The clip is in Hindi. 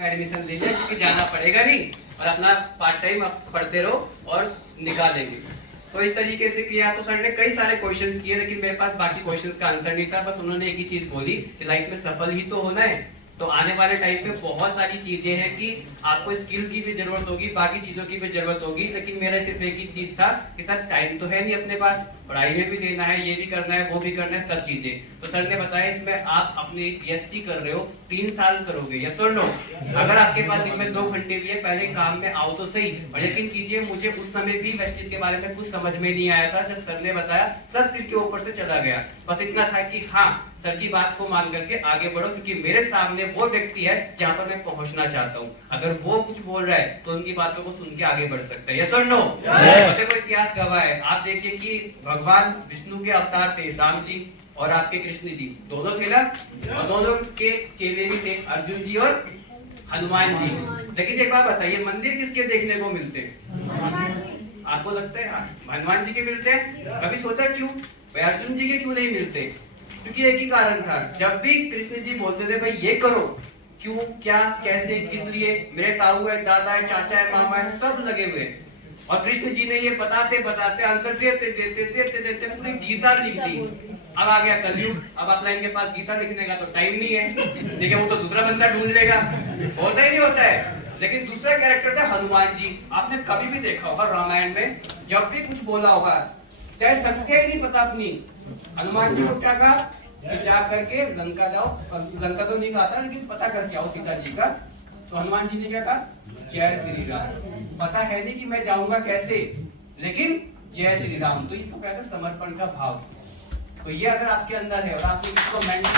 एडमिशन ले लिया क्योंकि जाना पड़ेगा नहीं और अपना पार्ट टाइम पढ़ते रहो और निकालेंगे। तो इस तरीके से किया। तो सर ने कई सारे क्वेश्चंस किए लेकिन मेरे पास बाकी क्वेश्चंस का आंसर नहीं था। बस उन्होंने एक ही चीज बोली कि लाइफ में सफल ही तो होना है। तो आने वाले टाइम पे बहुत सारी चीजें हैं कि आपको स्किल की भी जरूरत होगी, बाकी चीजों की भी जरूरत होगी, लेकिन मेरा सिर्फ एक ही चीज था कि सर टाइम तो है नहीं अपने पास, पढ़ाई में भी देना है, ये भी करना है, वो भी करना है, सब चीजें। तो सर ने बताया इसमें आप अपने बीएससी कर रहे हो, 3 साल करोगे, यस और नो? अगर आपके पास दिन में 2 घंटे भी है, पहले काम में आओ तो सही। और यकीन कीजिए मुझे उस समय भी वेस्टेज के बारे में कुछ समझ में नहीं आया था। जब सर ने बताया सर सिर के ऊपर से चला गया। बस इतना था कि हाँ सर की बात को मान करके आगे बढ़ो, क्योंकि मेरे सामने वो व्यक्ति है जहां पर मैं पहुंचना चाहता हूं। अगर वो कुछ बोल रहा है तो उनकी बातों को सुन के आगे बढ़ सकता है, यस और नो? देखो इतिहास गवाह है। आप देखिए कि भगवान विष्णु के अवतार थे राम जी और आपके कृष्ण जी, दोनों थे ना, और दोनों के चेले भी थे, अर्जुन जी और हनुमान जी। लेकिन एक बात बताइए, मंदिर किसके देखने को मिलते हैं? आपको लगता है हनुमान जी के मिलते हैं? कभी सोचा क्यों? भाई अर्जुन जी के क्यों नहीं मिलते? क्योंकि एक ही कारण था, जब भी कृष्ण जी बोलते थे भाई ये करो, क्यों, क्या, कैसे, किस लिए, मेरे ताऊ है, दादा है, चाचा है, मामा है, सब लगे हुए। और कृष्ण जी ने ये बताते बताते आंसर देते देते देते देते पूरी गीता लिख दी। अब आ गया कलयुग, अब अपना इनके पास गीता लिखने का तो टाइम नहीं है, देखिए वो तो दूसरा बंदा ढूंढ लेगा, होता ही नहीं होता है। लेकिन दूसरा कैरेक्टर था हनुमान जी। आपने कभी भी देखा होगा रामायण में, जब भी कुछ बोला होगा, चाहे सत्य ही नहीं पता अपनी, हनुमान जी को क्या कहा कि जा करके लंका जाओ, लंका तो नहीं कहा था लेकिन पता करके आओ सीता जी का। तो हनुमान जी ने क्या कहा? जय श्री राम। पता है नहीं कि मैं जाऊंगा कैसे, लेकिन जय श्री राम। तो इसको कहते हैं समर्पण का भाव। तो ये अगर आपके अंदर है और आपने इसको मेंटली